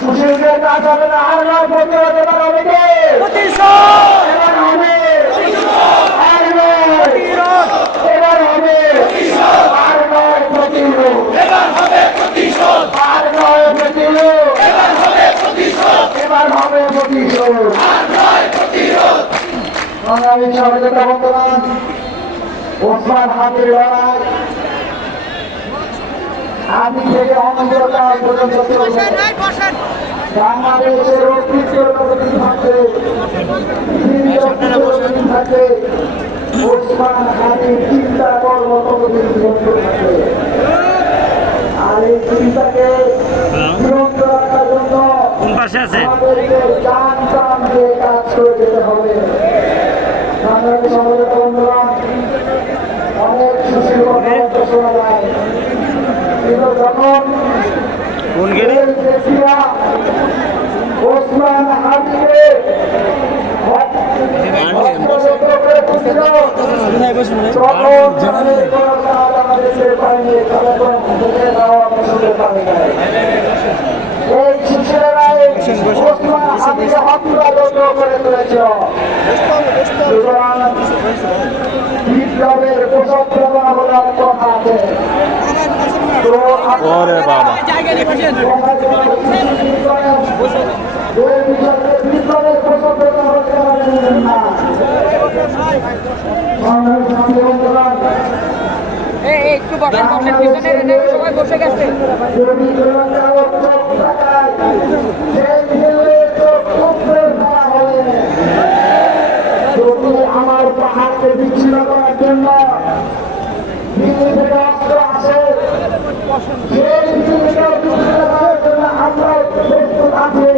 সুশীলদের কাজ হবে না, আর নয় প্রতিরোধ এবার হবে কে? এবার হবে আর নয়, এবার হবে আর নয় প্রতিরোধ, আর নয় প্রতিরোধ, এবার হবে প্রতিশোধ। সংগ্রামী সহযোগিতা বর্তমান ওসমান হাতির লড়াই আদি থেকে অনন্তকাল পর্যন্ত চলবে। বাংলাদেশের অস্তিত্বের কতদিন থাকবে, থাকবে ওসমান হাতির চিন্তা কর্ম ততদিন থাকবে। আর এই চিন্তাকে নিরন্ত রাখার জন্য আমাদেরকে জান প্রাণ দিয়ে কাজ করে যেতে হবে। বাংলাদেশ আমাদের বন্ধুরা অনেক সুশীল কথাবার্তা শোনা যায়, কিন্তু যখন ওসমান হাতিকে এই শিশুরাই ওসমান হাতিকে হত্যাযজ্ঞ করে তুলেছিল। বিপ্লবের প্রচলন বলার কথা আছে। বিপ্লবের প্রচলন না একটু বসেন বসেন, পিছনে সবাই বসে গেছে। আমার পাহাড়কে বিচ্ছিন্ন করার জন্য অস্ত্র আছে, সেই বিচ্ছিন্ন করার জন্য আমরা প্রস্তুত আছি।